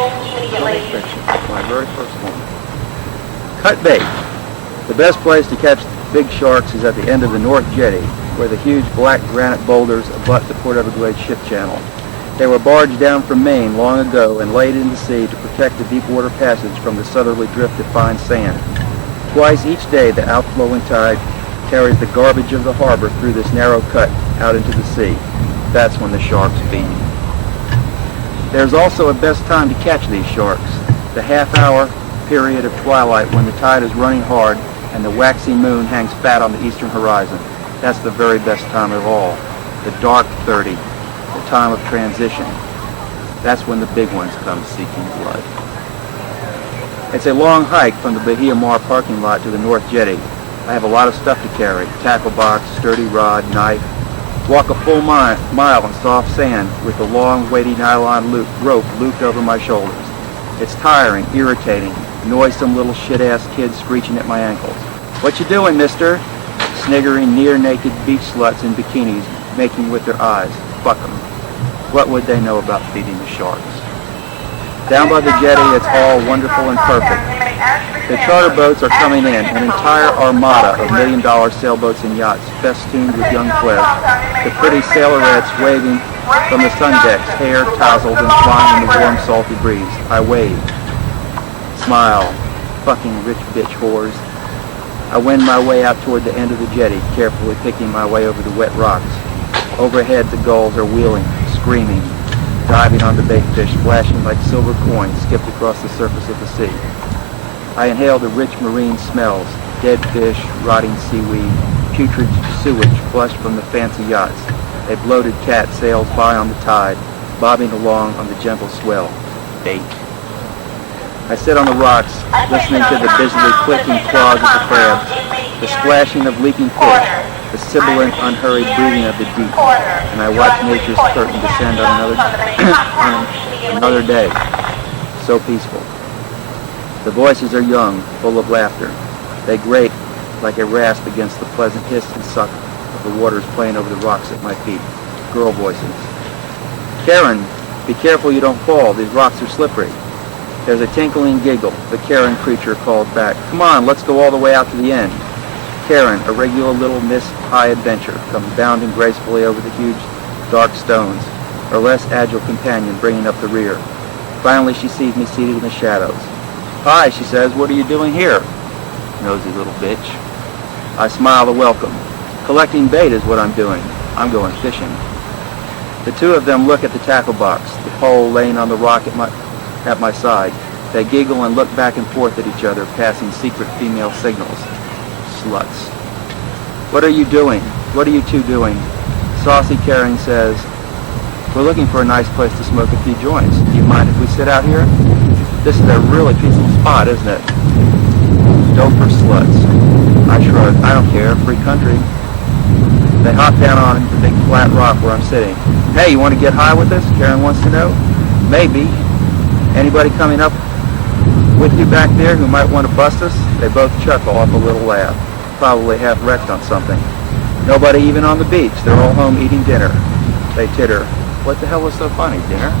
Fiction. My very first one. Cut bait. The best place to catch big sharks is at the end of the North Jetty, where the huge black granite boulders abut the Port Everglades ship channel. They were barged down from Maine long ago and laid in the sea to protect the deep water passage from the southerly drift of fine sand. Twice each day the outflowing tide carries the garbage of the harbor through this narrow cut out into the sea. That's when the sharks feed. There's also a best time to catch these sharks, the half-hour period of twilight when the tide is running hard and the waxy moon hangs fat on the eastern horizon. That's the very best time of all, the dark 30, the time of transition. That's when the big ones come seeking blood. It's a long hike from the Bahia Mar parking lot to the North Jetty. I have a lot of stuff to carry, tackle box, sturdy rod, knife. Walk a full mile in soft sand with a long, weighty nylon rope looped over my shoulders. It's tiring, irritating, noisome little shit-ass kids screeching at my ankles. "What you doing, mister?" Sniggering near-naked beach sluts in bikinis, making with their eyes. Fuck 'em. What would they know about feeding the sharks? Down by the jetty, it's all wonderful and perfect. The charter boats are coming in, an entire armada of million-dollar sailboats and yachts festooned with young flesh, the pretty sailorettes waving from the sun decks, hair tousled and flying in the warm, salty breeze. I wave. Smile. Fucking rich bitch whores. I wend my way out toward the end of the jetty, carefully picking my way over the wet rocks. Overhead, the gulls are wheeling, screaming, diving on the bait fish, flashing like silver coins skipped across the surface of the sea. I inhale the rich marine smells, dead fish, rotting seaweed, putrid sewage flushed from the fancy yachts. A bloated cat sails by on the tide, bobbing along on the gentle swell. Bait. I sit on the rocks, listening to the busily clicking claws of the crabs, the splashing of leaping fish, the sibilant, unhurried breathing of the deep, and I watch nature's curtain descend on another day. So peaceful. The voices are young, full of laughter. They grate like a rasp against the pleasant hiss and suck of the waters playing over the rocks at my feet. Girl voices. "Karen, be careful you don't fall. These rocks are slippery." There's a tinkling giggle. The Karen creature called back. "Come on, let's go all the way out to the end." Karen, a regular little Miss High Adventure, comes bounding gracefully over the huge, dark stones, her less agile companion bringing up the rear. Finally, she sees me seated in the shadows. "Hi," she says, "what are you doing here?" Nosy little bitch. I smile a welcome. "Collecting bait is what I'm doing. I'm going fishing." The two of them look at the tackle box, the pole laying on the rock at my side. They giggle and look back and forth at each other, passing secret female signals. Sluts. "What are you doing? What are you two doing?" Saucy Karen says, "We're looking for a nice place to smoke a few joints. Do you mind if we sit out here? This is a really peaceful spot, isn't it?" "Dope for sluts." I shrug. "I don't care. Free country." They hop down on the big flat rock where I'm sitting. "Hey, you want to get high with us?" Karen wants to know. "Maybe. Anybody coming up with you back there who might want to bust us?" They both chuckle off a little laugh, probably half wrecked on something. "Nobody even on the beach. They're all home eating dinner." They titter. "What the hell was so funny, dinner?"